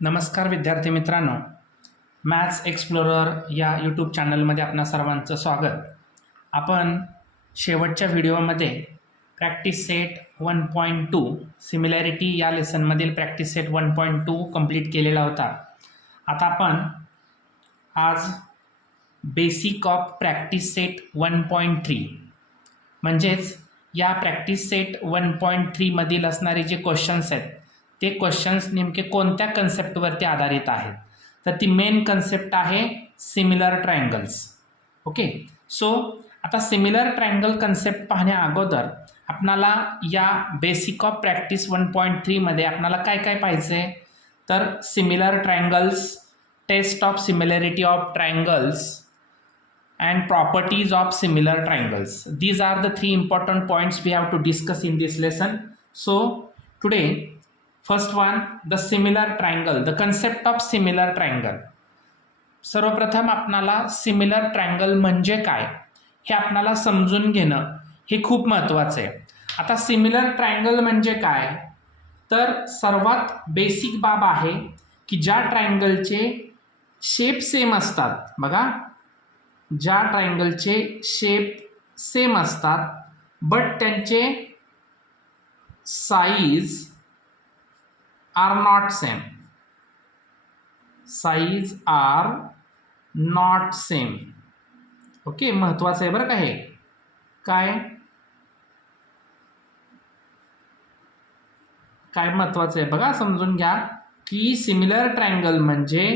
नमस्कार विद्यार्थी मित्रांनो, मॅथ्स एक्सप्लोरर या यूट्यूब चॅनलमध्ये आपणा सर्वांचं स्वागत. आपण शेवटच्या व्हिडिओमध्ये प्रॅक्टिस सेट 1.2 सिमिलॅरिटी या लेसनमधील प्रॅक्टिस सेट 1.2 कंप्लीट केलेला होता. आता आपण आज बेसिक ऑफ प्रॅक्टिस सेट 1.3 म्हणजेच या प्रॅक्टिस सेट 1.3 मधील असणारे जे क्वेश्चन्स आहेत ते क्वेश्चन्स नेमके कोणत्या कन्सेप्टवरती आधारित आहेत. तर ती मेन कन्सेप्ट आहे सिमिलर ट्रायंगल्स. ओके, सो आता सिमिलर ट्रायंगल कन्सेप्ट पाहण्या अगोदर आपणाला या बेसिक ऑफ प्रॅक्टिस 1.3 मध्ये आपणाला काय काय पाहिजे तर similar triangles, test of similarity of triangles and properties of similar triangles. These are the three important points we have to discuss in this lesson. So today, first one, the similar triangle, the concept of similar triangle. सर्वप्रथम आपणाला similar triangle म्हणजे काय हे आपणाला समजून घेणं हे खूप महत्त्वाचं आहे. आता सिमिलर ट्रायंगल म्हणजे काय तर सर्वात बेसिक बाब आहे की ज्या ट्रायंगलचे शेप सेम असतात. बघा, ज्या ट्रायंगलचे शेप सेम असतात बट त्यांचे size are not same. Size are not same. Okay, महत्वाचं आहे बरं का हे. काय महत्वाचं आहे बघा, समजून घ्या की सिमिलर ट्रायंगल म्हणजे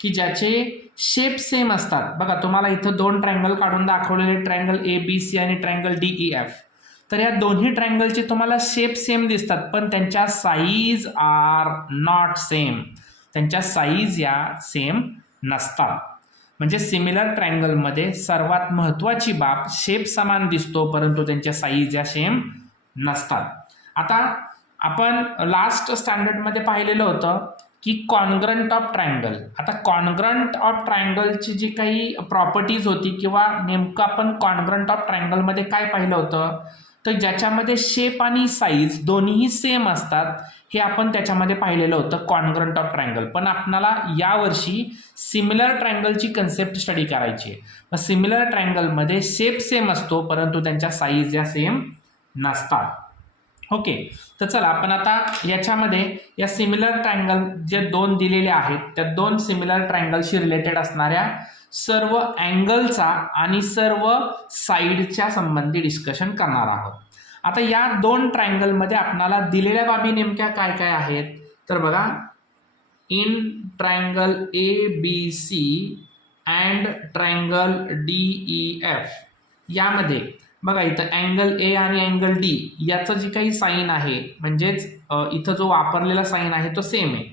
की ज्याचे शेप सेम असतात. बघा, तुम्हाला इथं दोन ट्रायंगल काढून दाखवलेले, ट्रायंगल ABC आणि ट्रायंगल DEF. तर या दोन्ही ट्रायंगलचे तुम्हाला शेप सेम दिसतात पण त्यांच्या साईज आर नॉट सेम. त्यांच्या साईज या सेम नसतात. म्हणजे सिमिलर ट्रायंगलमध्ये सर्वात महत्त्वाची बाब शेप समान दिसतो परंतु त्यांच्या साईज या सेम नसतात. आता आपण लास्ट स्टँडर्डमध्ये पाहिलेलं होतं की कॉन्ग्रंट ऑफ ट्रायंगल. आता कॉन्ग्रंट ऑफ ट्रायंगलची जी काही प्रॉपर्टीज होती किंवा नेमकं आपण कॉन्ग्रंट ऑफ ट्रायंगलमध्ये काय पाहिलं होतं तर ज्याच्यामध्ये शेप आणि साईज दोन्हीही सेम असतात हे आपण त्याच्यामध्ये पाहिलेलं होतं कॉन्ग्रंट ऑफ ट्रायंगल. पण आपणाला यावर्षी सिमिलर ट्रायंगलची कन्सेप्ट स्टडी करायची आहे. मग सिमिलर ट्रायंगलमध्ये शेप सेम असतो परंतु त्यांच्या साईज या सेम नसतात. ओके, तर चला आपण आता याच्यामध्ये या सिमिलर ट्रायंगल जे दोन दिलेले आहेत त्या दोन सिमिलर ट्रायंगलशी रिलेटेड असणाऱ्या सर्व अँगलचा आणि सर्व साईडच्या संबंधी डिस्कशन करणार आहोत. आता या दोन ट्रायंगलमध्ये आपणाला दिलेल्या बाबी नेमक्या काय काय आहेत तर बघा, in triangle ABC and triangle DEF यामध्ये बघा इथं अँगल A आणि अँगल D याचं जी काही साईन आहे म्हणजेच इथं जो वापरलेला साईन आहे तो सेम आहे.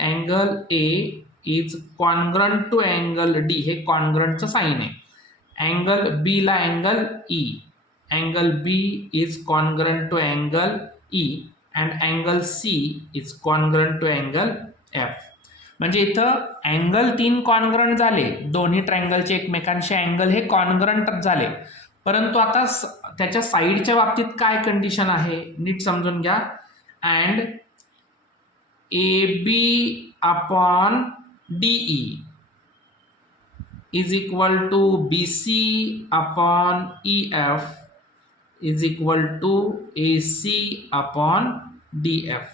Angle A is congruent to angle D, हे कॉन्ग्रंटचं साईन आहे. अँगल B ला angle E, angle B is congruent to angle E and angle C is congruent to angle F. म्हणजे इथं अँगल 3 कॉन्ग्रंट झाले, दोन्ही ट्रायंगलचे एकमेकांशी अँगल हे कॉन्ग्रंट झाले. परंतु आता त्याच्या साईडच्या बाबतीत काय कंडिशन आहे नीट समजून घ्या. And AB upon DE is equal to BC upon EF is equal to AC upon DF.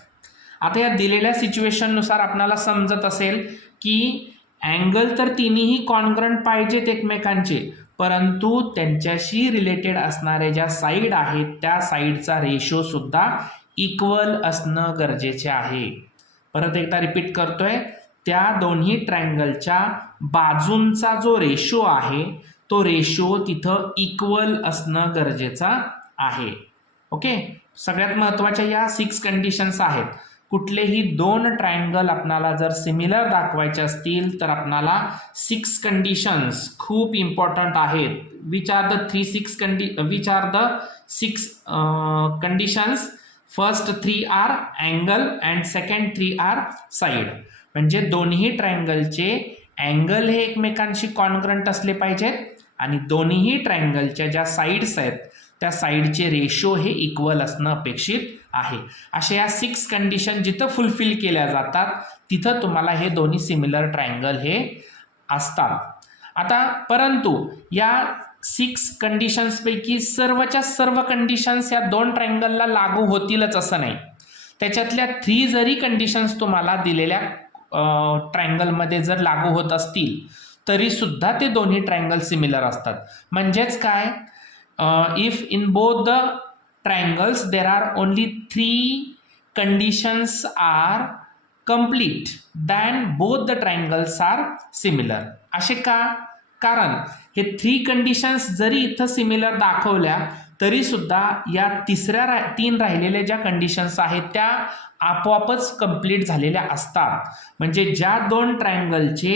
आता या दिलेल्या सिच्युएशननुसार आपणाला समजत असेल की अँगल तर तिन्ही कॉन्ग्रंट पाहिजेत एकमेकांचे परंतु त्यांच्याशी रिलेटेड असणारे ज्या साईड आहेत त्या साईडचा रेशो सुद्धा इक्वल असणं गरजेचे आहे. परत एकदा रिपीट करतोय, त्या दोन्ही ट्रायंगलच्या बाजूंचा जो रेशो आहे तो रेशो तिथं इक्वल असणं गरजेचं आहे. ओके, सगळ्यात महत्त्वाच्या या 6 कंडिशन्स आहेत. कुठलेही दोन ट्रायंगल आपणाला जर सिमिलर दाखवायचे असतील तर आपणाला 6 कंडिशन्स खूप इम्पॉर्टंट आहेत. Which are the 6 conditions. First 3 are angle and second 3 are side. म्हणजे दोन्ही ट्रायंगलचे अँगल हे एकमेकांशी कॉन्ग्रंट असले पाहिजेत आणि दोन्हीही ट्रायंगलच्या ज्या साईड्स आहेत त्या साईडचे रेशो हे इक्वल असणं अपेक्षित आहे. अशा या 6 कंडिशन जिथं फुलफिल केल्या जातात तिथं तुम्हाला हे दोन्ही सिमिलर ट्रायंगल हे असतात. आता परंतु या 6 कंडिशन्सपैकी सर्वच्या सर्व कंडिशन्स या 2 ट्रायंगलला लागू होतीलच असं नाही. त्याच्यातल्या 3 जरी कंडिशन्स तुम्हाला दिलेल्या ट्रायंगलमध्ये जर लागू होत असतील तरी सुद्धा ते दोन्ही ट्रायंगल सिमिलर असतात. म्हणजेच काय, if in both the triangles there are only 3 conditions are complete then both the triangles are similar. असे का? कारण हे 3 कंडिशन्स जरी इथं सिमिलर दाखवल्या तरी सुद्धा या 3 राहिलेल्या ज्या कंडिशन्स आहेत त्या आपोआपच कंप्लीट झालेल्या असतात. म्हणजे ज्या 2 ट्रायंगलचे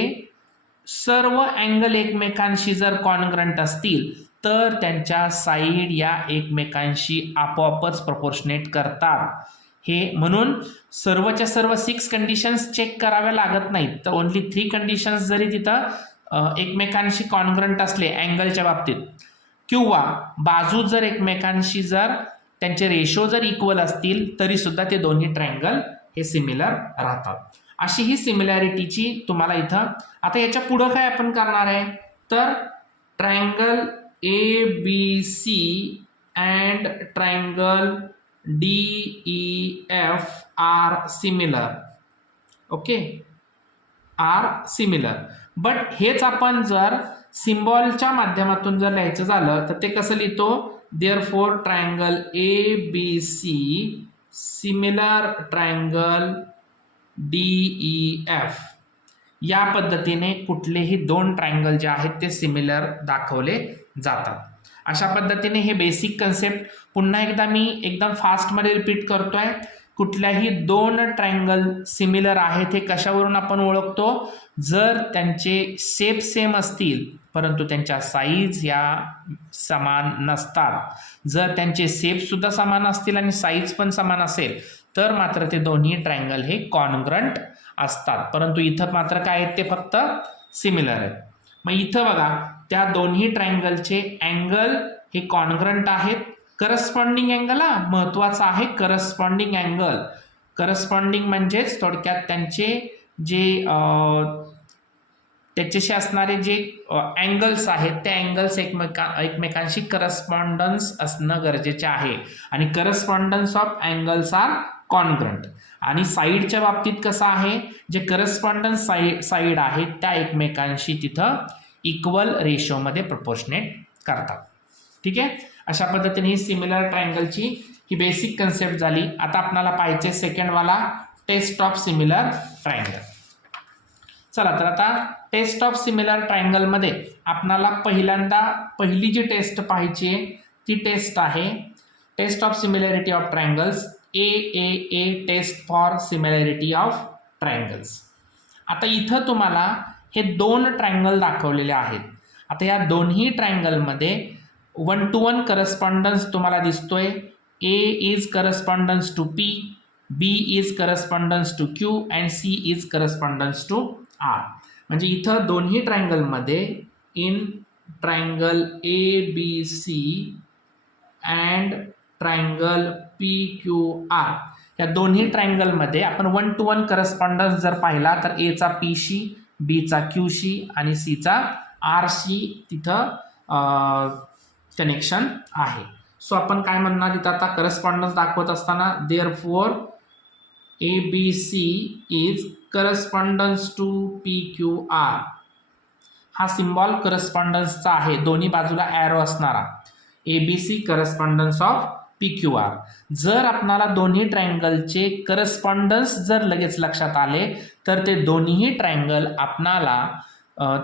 सर्व अँगल एकमेकांशी जर कॉन्ग्रंट असतील तर त्यांच्या साईड या एकमेकांशी आपोआपच प्रपोर्शनेट करतात. हे म्हणून सर्वच्या सर्व 6 कंडिशन्स चेक कराव्या लागत नाहीत. तर ओनली 3 कंडिशन्स जरी तिथं एकमेकांशी कॉन्ग्रंट असले अँगलच्या बाबतीत किंवा बाजू जर एकमेकांशी जर त्यांचे रेशो जर इक्वल असतील तरी सुद्धा ते दोन्ही ट्रायंगल हे सिमिलर राहतात. अशी ही सिमिलॅरिटीची तुम्हाला इथं. आता याच्या पुढं काय आपण करणार आहे तर triangle ABC and triangle DEF are similar. Okay, are similar. But हेच आपण जर सिम्बॉलच्या माध्यमातून जर लिहायचं झालं तर ते कसं लिहितो, therefore triangle ABC similar triangle DEF. या पद्धतीने कुठलेही 2 ट्रायंगल जे आहेत ते सिमिलर दाखवले जातात. अशा पद्धतीने हे बेसिक कन्सेप्ट पुन्हा एकदा मी एकदम फास्टमध्ये रिपीट करतोय. कुठल्याही 2 ट्रायंगल सिमिलर आहेत हे कशावरून आपण ओळखतो, जर त्यांचे शेप सेम असतील परंतु त्यांच्या साईज या समान नसतात. जर त्यांचे शेपसुद्धा समान असतील आणि साईज पण समान असेल तर मात्र ते दोन्ही ट्रायंगल हे कॉन्ग्रंट असतात. परंतु इथं मात्र काय आहेत ते फक्त सिमिलर आहेत. मग इथं बघा त्या दोन्ही ट्रायंगलचे अँगल हे कॉन्ग्रंट आहेत. करस्पॉन्डिंग अँगल हा महत्त्वाचा आहे. करस्पॉन्डिंग अँगल, करस्पॉन्डिंग म्हणजेच थोडक्यात त्यांचे जे त्याच्याशी असणारे जे अँगल्स आहेत त्या अँगल्स एकमेकांशी करस्पॉन्डन्स असणं गरजेचे आहे. आणि correspondence of angles are congruent. आणि साईडच्या बाबतीत कसं आहे, जे करस्पॉन्डन्स साईड आहेत त्या एकमेकांशी तिथं इक्वल रेशोमध्ये प्रपोर्शनेट करतात. ठीक आहे, अशा पद्धतीने ही सिमिलर ट्रायंगलची ही बेसिक कन्सेप्ट झाली. आता आपल्याला पाहिजे सेकंडवाला टेस्ट ऑफ सिमिलर ट्रायंगल. चला तर आता टेस्ट ऑफ सिमिलर ट्रायंगलमध्ये आपणाला पहिली जी टेस्ट पाहिजे ती टेस्ट आहे test of similarity of triangles, AAA test for similarity of triangles. आता इथं तुम्हाला हे 2 ट्रायंगल दाखवलेले आहेत. आता या दोन्ही ट्रायंगलमध्ये 1-to-1 करस्पॉन्डन्स तुम्हाला दिसतोय. A is correspondence to P, B is correspondence to Q and C is correspondence to R. म्हणजे इथं दोन्ही ट्रायंगलमध्ये in triangle ABC and triangle PQR या दोन्ही ट्रायंगलमध्ये आपण 1-to-1 करस्पॉन्डन्स जर पाहिला तर A चा P शी, B चा Q शी आणि C चा R शी तिथं कनेक्शन आहे. सो आपण काय म्हणणार इथं आता करस्पॉन्डन्स दाखवत असताना therefore ABC is correspondence to PQR. हा सिम्बॉल करस्पॉन्डन्सचा आहे, दोन्ही बाजूला ॲरो असणारा. ABC correspondence of PQR. जर आपणाला दोन्ही ट्रायंगलचे करस्पॉन्डन्स जर लगेच लक्षात आले तर ते दोन्हीही ट्रायंगल आपणाला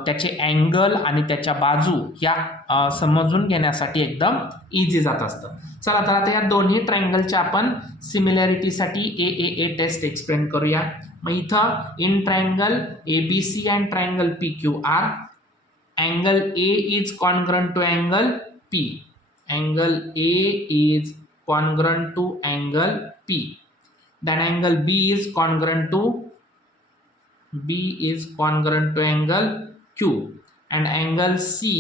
त्याचे अँगल आणि त्याच्या बाजू या समजून घेण्यासाठी एकदम इझी जात असतं. चला तर आता या दोन्ही ट्रायंगलच्या आपण सिमिलॅरिटीसाठी AAA टेस्ट एक्सप्लेन करूया. मग इथं in triangle ABC and triangle PQR angle A is congruent to angle P. Angle A is congruent to angle P. Then angle B is congruent to angle Q. And angle C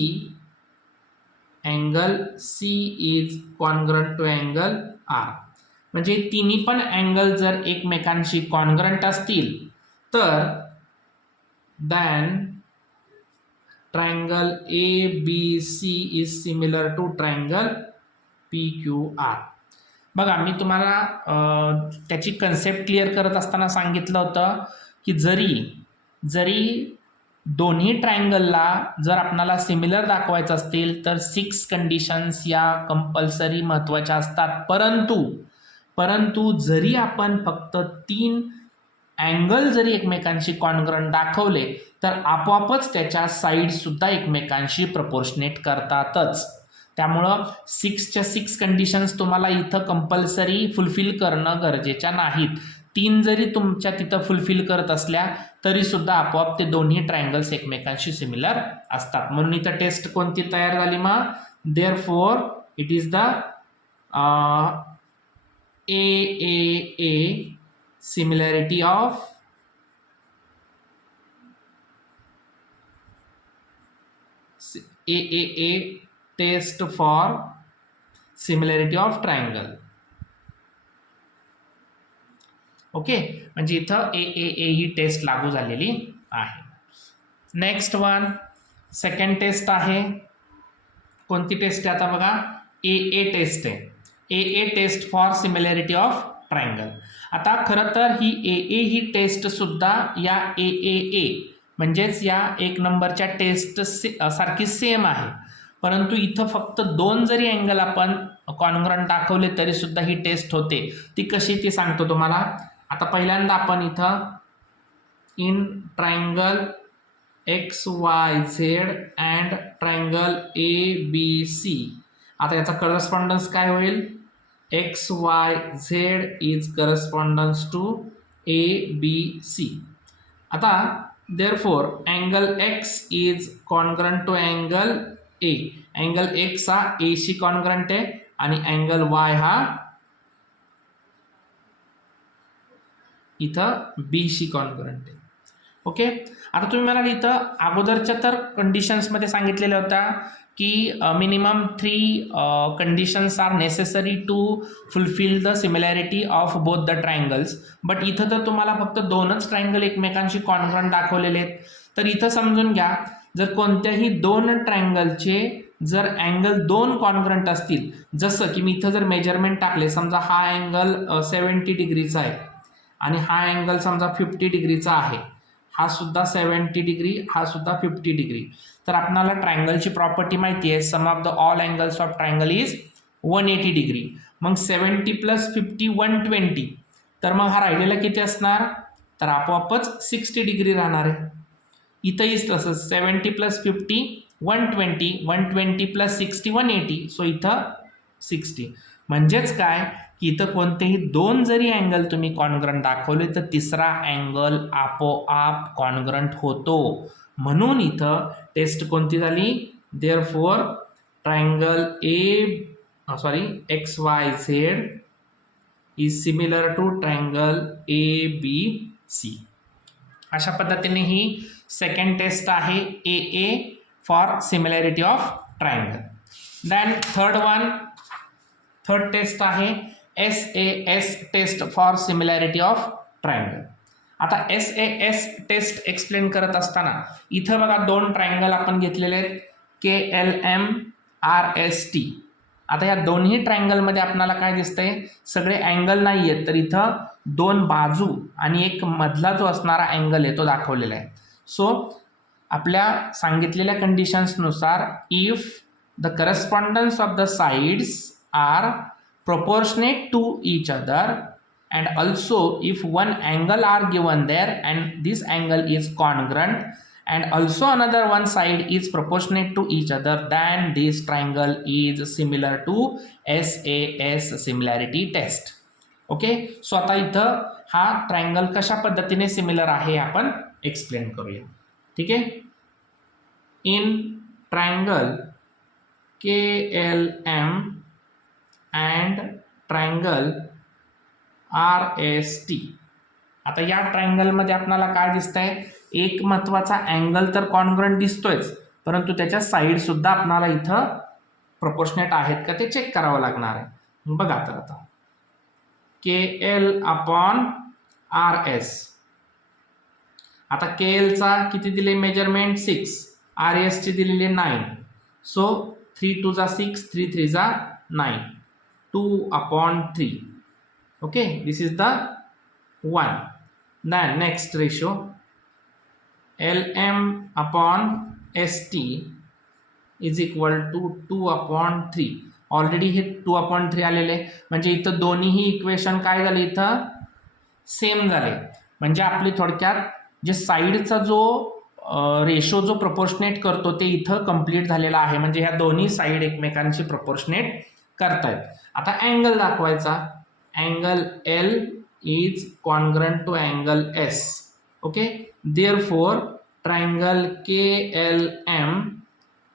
is congruent to angle R. म्हणजे तिन्ही पण angle जर एकमेकांशी congruent असतील तर then triangle ABC is similar to triangle PQR. बघा मी तुम्हाला त्याची कन्सेप्ट क्लिअर करत असताना सांगितलं होतं की जरी दोन्ही ट्रायंगलला जर आपल्याला सिमिलर दाखवायचं असतील तर 6 कंडिशन्स या कंपल्सरी महत्त्वाच्या असतात. परंतु जरी आपण फक्त 3 अँगल जरी एकमेकांशी कॉन्ग्रंट दाखवले तर आपोआपच त्याच्या साईड सुद्धा एकमेकांशी प्रपोर्शनेट करतातच. त्यामुळं 6च्या 6 कंडिशन्स तुम्हाला इथं कंपल्सरी फुलफिल करणं गरजेच्या नाहीत. 3 जरी तुमच्या तिथं फुलफिल करत असल्या तरी सुद्धा आपोआप ते दोन्ही ट्रायंगल्स एकमेकांशी सिमिलर असतात. म्हणून इथं टेस्ट कोणती तयार झाली मग? Therefore it is the AAA similarity of AAA test for similarity of triangle. Okay, म्हणजे इथं AAA ही टेस्ट लागू झालेली आहे. नेक्स्ट वन सेकंड टेस्ट आहे. कोणती टेस्ट आहे आता बघा? AA टेस्ट आहे. AA test for similarity of triangle. आता खरं तर ही AA ही टेस्ट सुद्धा या AAA म्हणजेच या 1 नंबरच्या टेस्ट सारखी सेम आहे. परंतु इथं फक्त 2 जरी अँगल आपण कॉन्ग्रंट दाखवले तरी सुद्धा ही टेस्ट होते. ती कशी ती सांगतो तुम्हाला. आता पहिल्यांदा आपण इथं in triangle XYZ and triangle ABC, आता याचा करस्पॉन्डन्स काय होईल? XYZ is correspondence to ABC. आता therefore angle X is congruent to angle A. angle X हा A शी कॉन्ग्रंट आहे आणि angle Y हा इथं B शी कॉन्ग्रंट आहे. ओके, आता तुम्ही मला इथं अगोदरच्या तर कंडिशन्समध्ये सांगितलेल्या होत्या की minimum 3 conditions are necessary to fulfil the similarity of both the triangles. But इथं तर तुम्हाला फक्त 2च ट्रायंगल एकमेकांशी कॉन्ग्रंट दाखवलेले आहेत. तर इथं समजून घ्या, जर कोणत्याही 2 ट्रायंगलचे जर अँगल 2 कॉन्ग्रंट असतील, जसं की मी इथं जर मेजरमेंट टाकले, समजा हा अँगल 70 डिग्रीचा आहे आणि हा अँगल समजा 50 डिग्रीचा आहे, हा सुद्धा 70 डिग्री, हा सुद्धा 50 डिग्री. तर आपल्याला ट्रायंगलची प्रॉपर्टी माहिती आहे, sum of the all angles of triangle is 180 degree. मग 70 + 50 120. तर मग हा राहिलेला किती असणार? तर आपोआपच 60 डिग्री राहणार आहे. इथंही तसंच 70 + 50 120, 120 + 60 180. सो इथं 60. म्हणजेच काय की इथं कोणतेही 2 जरी अँगल तुम्ही कॉन्ग्रंट दाखवले तर तिसरा अँगल आपोआप कॉन्ग्रंट होतो. म्हणून इथं टेस्ट कोणती झाली? Therefore triangle XYZ is similar to triangle ABC. अशा पद्धतीने ही सेकंड टेस्ट आहे AA for similarity of triangle. Then third test आहे SAS test for similarity of triangle. आता SAS टेस्ट एक्सप्लेन करत असताना इथं बघा 2 ट्रायंगल आपण घेतलेले आहेत KLM RST. आता या दोन्ही ट्रायंगलमध्ये आपल्याला काय दिसतंय? सगळे अँगल नाही आहेत, तर इथं 2 बाजू आणि एक मधला जो असणारा अँगल आहे तो दाखवलेला आहे. सो आपल्या सांगितलेल्या कंडिशन्सनुसार if the correspondence of the sides are proportionate to each other and also if one angle are given there and this angle is congruent and also another one side is proportionate to each other, then this triangle is similar to SAS similarity test. Okay, so आता इथं हा triangle कशा पद्धतीने similar आहे आपण explain करूया. ठीक आहे. In triangle KLM and triangle RST. आता या ट्रायंगलमध्ये आपल्याला काय दिसतंय? एक महत्त्वाचा अँगल तर कॉन्ग्रंट दिसतोयच, परंतु त्याच्या साईड सुद्धा आपल्याला इथं प्रपोर्शनेट आहेत का ते चेक करावं लागणार आहे. बघा तर आता KL/RS आता KLचा किती दिले मेजरमेंट 6, RASची दिलेली 9. सो 3 2 जा 6, 3 3 जा 9, 2/3. Okay, this is the one. Then next ratio, LM/ST is equal to 2/3. Already हे 2/3 आलेले, म्हणजे इथं दोन्हीही इक्वेशन काय झाले, इथं सेम झाले. म्हणजे आपली थोडक्यात जे साईडचा जो रेशो जो प्रपोर्शनेट करतो ते इथं कंप्लीट झालेला आहे. म्हणजे ह्या दोन्ही साईड एकमेकांशी प्रपोर्शनेट करतायत. आता अँगल दाखवायचा. Angle L is congruent to angle S. Okay, therefore triangle KLM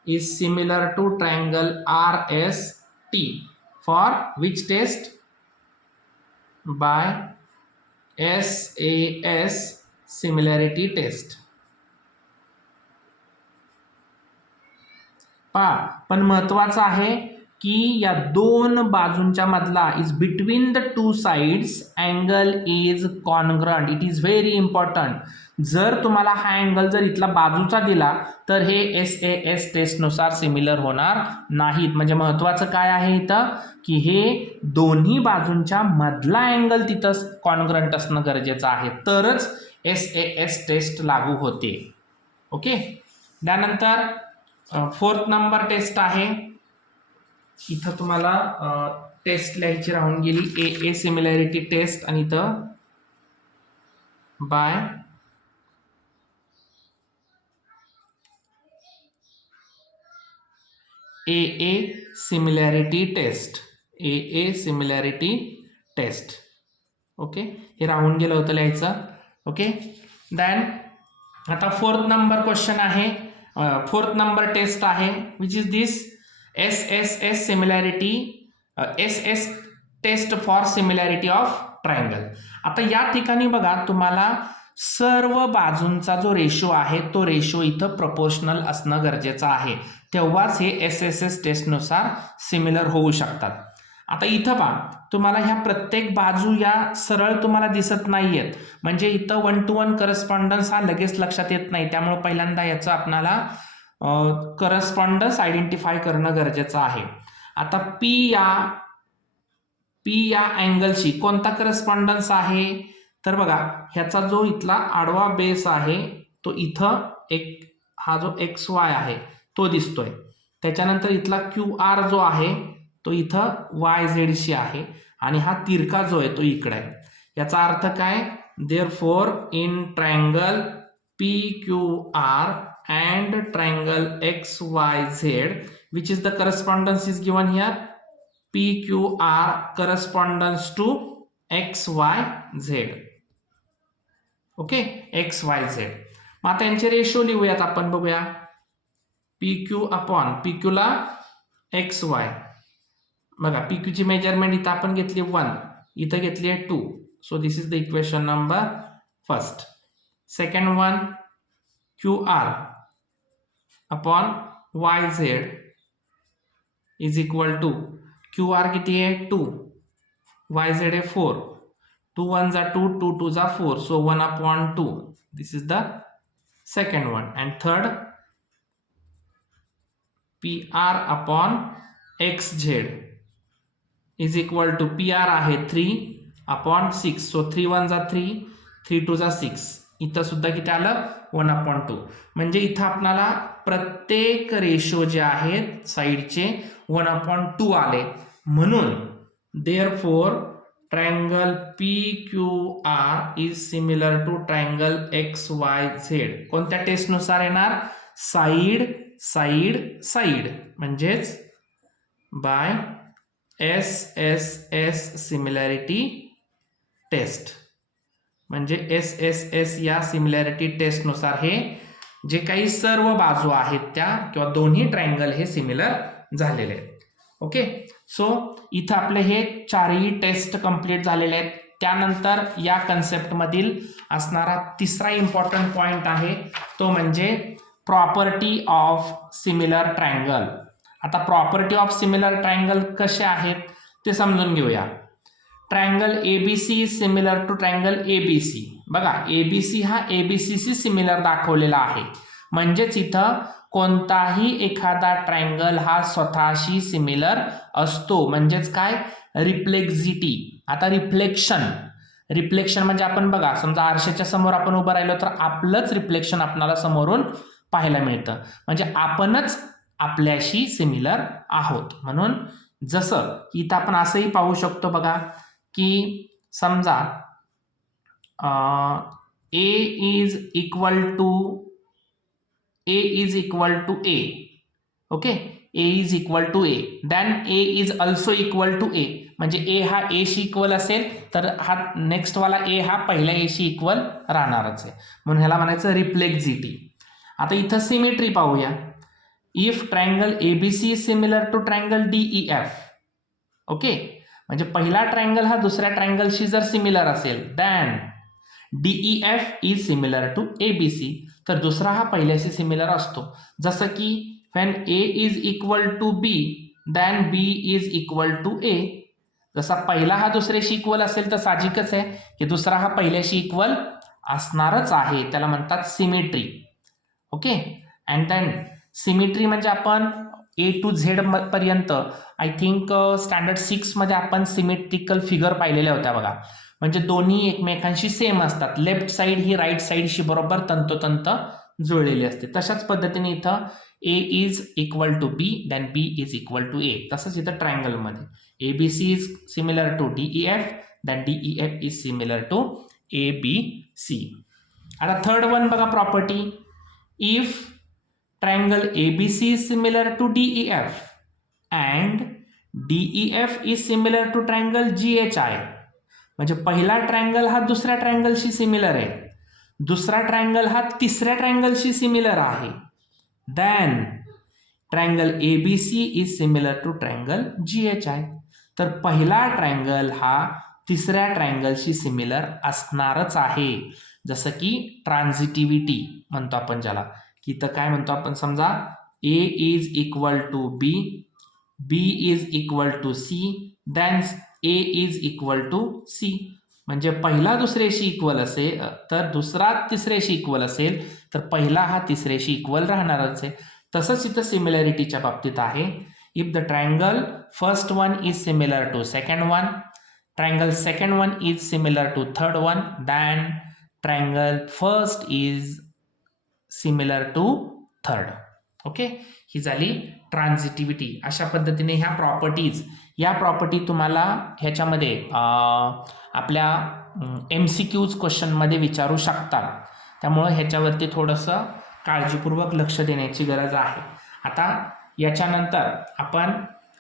is similar to triangle RST. For which test? By SAS similarity test. पण महत्वाचं आहे की या दोन बाजूंच्या मधला is between the two sides angle is congruent. It is very important. जर तुम्हाला हा अँगल जर इथला बाजूचा दिला तर हे SAS टेस्टनुसार सिमिलर होणार नाहीत. म्हणजे महत्वाचं काय आहे इथं की हे दोन्ही बाजूंच्या मधला अँगल तिथं कॉन्ग्रंट असणं गरजेचं आहे, तरच SAS टेस्ट लागू होते. ओके, त्यानंतर 4th नंबर टेस्ट आहे. इथं तुम्हाला टेस्ट लिहायची राहून गेली, AA सिमिलॅरिटी टेस्ट, आणि इथं by AA similarity test. AA similarity test. Okay, हे राहून गेलं होतं लिहायचं. ओके, देन आता 4th नंबर क्वेश्चन आहे, 4th नंबर टेस्ट आहे, which is this SSS similarity, SS test for similarity of triangle. आता या ठिकाणी बघा, तुम्हाला सर्व बाजूंचा जो रेशो आहे तो रेशो इथं प्रपोर्शनल असणं गरजेचं आहे, तेव्हाच हे SSS टेस्टनुसार सिमिलर होऊ शकतात. आता इथं पहा, तुम्हाला ह्या प्रत्येक बाजू या सरळ तुम्हाला दिसत नाहीयेत, म्हणजे इथं 1 to 1 करस्पॉन्डन्स हा लगेच लक्षात येत नाही. त्यामुळे पहिल्यांदा याचं आपल्याला करस्पॉन्डन्स आयडेंटिफाय करणं गरजेचं आहे. आता P या अँगलशी कोणता करस्पॉन्डन्स आहे, तर बघा ह्याचा जो इथला आडवा बेस आहे तो इथं एक हा जो XY आहे तो दिसतोय. त्याच्यानंतर इथला QR जो आहे तो इथं YZ शी आहे, आणि हा तिरका जो आहे तो इकडे आहे. याचा अर्थ काय, therefore in triangle PQR and triangle XYZ, which is the correspondence is given here, PQR corresponds to XYZ. Okay, XYZ. मग आता यांचे रेशो लिहूयात आपण, बघूया. PQ ला XY. बघा PQ ची मेजरमेंट इथं आपण घेतली 1, इथं घेतली आहे 2. So this is the equation number first. Second one, QR upon YZ is equal to, QR किती आहे 2, YZ आहे 4, 2 1 जा 2, 2 2 जा 4, so 1/2. This is the second one. And third, PR upon XZ is equal to, PR आहे 3/6, so 3 1 जा 3, 3 2 जा 6, इथं सुद्धा किती आलं 1/2. म्हणजे इथं आपल्याला प्रत्येक रेशो जे आहेत साईडचे 1/2 आले. म्हणून therefore triangle PQR is similar to triangle XYZ. कोणत्या टेस्टनुसार येणार, साईड साईड साईड, म्हणजेच बाय SSS सिमिलॅरिटी टेस्ट. म्हणजे SSS या सिमिलॅरिटी टेस्टनुसार हे जे काही सर्व बाजू आहेत त्या किंवा दोन्ही ट्रायंगल हे सिमिलर झालेले आहेत. ओके, सो इथं आपले हे चारही टेस्ट कंप्लीट झालेले आहेत. त्यानंतर या कन्सेप्टमधील असणारा तिसरा इम्पॉर्टंट पॉइंट आहे तो म्हणजे प्रॉपर्टी ऑफ सिमिलर ट्रायंगल. आता प्रॉपर्टी ऑफ सिमिलर ट्रायंगल कसे आहेत ते समजून घेऊया. Triangle ABC is similar to triangle ABC. बघा ABC हा ABCशी सिमिलर दाखवलेला आहे, म्हणजेच इथं कोणताही एखादा ट्रायंगल हा स्वतःशी सिमिलर असतो. म्हणजेच काय, रिफ्लेक्झिटी. आता रिफ्लेक्शन म्हणजे आपण बघा समजा आरशाच्या समोर आपण उभं राहिलो तर आपलंच रिफ्लेक्शन आपल्याला समोरून पाहायला मिळतं, म्हणजे आपणच आपल्याशी सिमिलर आहोत. म्हणून जसं इथं आपण असंही पाहू शकतो बघा की समजा A is equal to A. Okay, A is equal to A, then A is also equal to A. म्हणजे A हा A शी इक्वल असेल तर हा नेक्स्ट वाला A हा पहिल्या A शी इक्वल राहणारच आहे, म्हणून ह्याला म्हणायचं रिफ्लेक्झिटी. आता इथं सिमेट्री पाहूया. If triangle ABC is similar to triangle DEF. Okay, म्हणजे पहिला ट्रायंगल हा दुसऱ्या ट्रायंगलशी जर सिमिलर असेल then DEF is similar to ABC. तर दुसरा हा पहिल्याशी सिमिलर असतो. जसं की when A is equal to B then B is equal to A. जसा पहिला हा दुसऱ्याशी इक्वल असेल तर साहजिकच आहे की दुसरा हा पहिल्याशी इक्वल असणारच आहे, त्याला म्हणतात symmetry. Okay, and then symmetry म्हणजे आपण A to Z पर्यंत आय थिंक स्टँडर्ड 6 मध्ये आपण सिमेट्रिकल फिगर पाहिलेल्या होत्या बघा. म्हणजे दोन्ही एकमेकांशी सेम असतात, लेफ्ट साईड ही राईट साईडशी बरोबर तंतोतंत जुळलेली असते. तशाच पद्धतीने इथं A is equal to B then B is equal to A. तसंच इथं ट्रायंगलमध्ये ABC is similar to DEF then DEF is similar to ABC. आता थर्ड वन बघा property. If triangle ABC is similar to DEF and DEF is similar to triangle GHI. म्हणजे पहिला triangle हा दुसऱ्या ट्रायंगलशी similar आहे, दुसरा ट्रायंगल हा तिसऱ्या ट्रायंगलशी सिमिलर आहे, then triangle ABC is similar to triangle GHI. तर पहिला ट्रायंगल हा तिसऱ्या ट्रायंगलशी सिमिलर असणारच आहे. जसं की ट्रान्झिटिव्हिटी म्हणतो आपण ज्याला, की तर काय म्हणतो आपण, समजा A is equal to B, B is equal to C, then A is equal to C. म्हणजे पहिला दुसऱ्याशी इक्वल असेल तर दुसरा तिसऱ्याशी इक्वल असेल तर पहिला हा तिसऱ्याशी इक्वल राहणारच आहे. तसंच इथं सिमिलॅरिटीच्या बाबतीत आहे. If the triangle first one is similar to second one, triangle second one is similar to third one, then triangle first is similar to third. Okay, ही झाली ट्रान्झिटिव्हिटी. अशा पद्धतीने ह्या प्रॉपर्टी तुम्हाला ह्याच्यामध्ये आपल्या MCQs क्वेश्चनमध्ये विचारू शकतात. त्यामुळं ह्याच्यावरती थोडंसं काळजीपूर्वक लक्ष देण्याची गरज आहे. आता याच्यानंतर आपण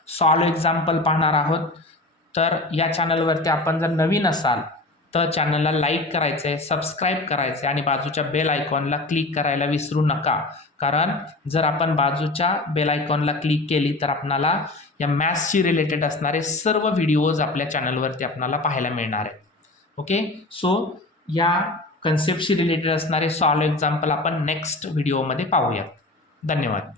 सॉल्व एक्झाम्पल पाहणार आहोत. तर या चॅनलवरती आपण जर नवीन असाल तर चॅनलला लाईक करायचं आहे, सबस्क्राईब करायचं आहे आणि बाजूच्या बेल आयकॉनला क्लिक करायला विसरू नका. कारण जर आपण बाजूच्या बेल आयकॉनला क्लिक केली तर आपणाला या मॅथ्सशी रिलेटेड असणारे सर्व व्हिडिओज आपल्या चॅनलवरती आपणाला पाहायला मिळणार आहेत. ओके, सो या कन्सेप्टशी रिलेटेड असणारे सॉल्व एक्झाम्पल आपण नेक्स्ट व्हिडिओमध्ये पाहूयात. धन्यवाद.